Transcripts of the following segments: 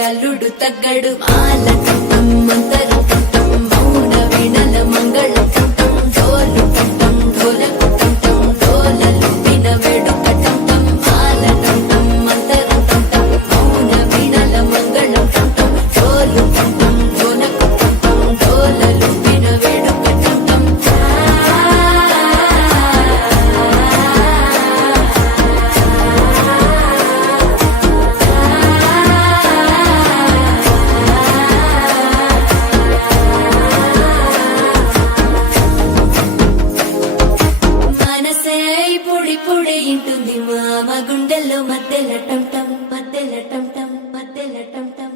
అల్లుడు తగ్గడు మాలకంఠం మంతరకంఠం మౌన వీణల మంగళకంఠం డోలు కంఠం ఢోలకంఠం డోలలు విన వేడుకంఠం మాలకంఠం మంతరకంఠం మౌన వీణల మంగళకంఠం డోలు కంఠం ఢోలకంఠం డోలలు విన వేడుకంఠం పొడి ఇంటుంది మామ గుండెల్లో మధ్యల టంటం మధ్యల టంటం మధ్యల టంటం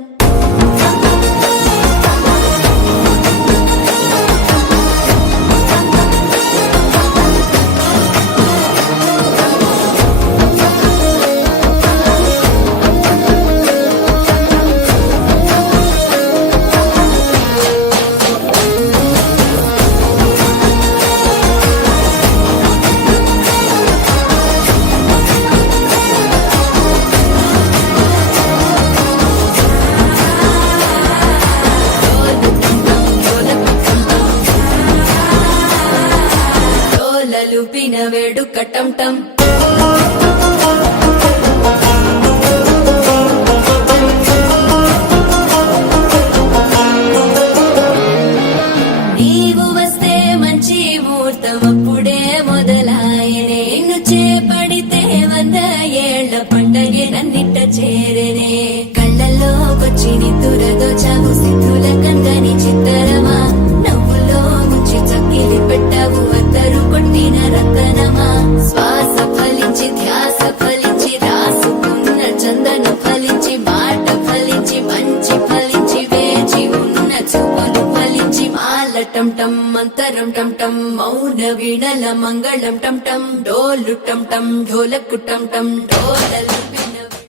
లూపిన వేడుకటంటం నీవు వస్తే మంచి ముహూర్తం అప్పుడే మొదలాయనే నిన్ను చేపడితే 100 ఏళ్ల పండగే నన్నిట్ట చేరనే కళ్ళల్లోకొచ్చి నిద్దురదోచావు సిద్ధుల కందని చిత్తరమా నవ్వులో ముంచి చక్కిలి పెట్టావు అద్దరు కొట్టిన రతనమా శ్వాస ఫలించి ధ్యాస ఫలించి రాసుకున్న చందన ఫలించి మాట ఫలించి మంచి ఫలించి వేచి ఉన్న చూపులు ఫలించి మాలటం టం మంతరం టం టం మౌన వీణల మంగళం టం టం డోలు టం టం ఢోలకు టం టం డోలలు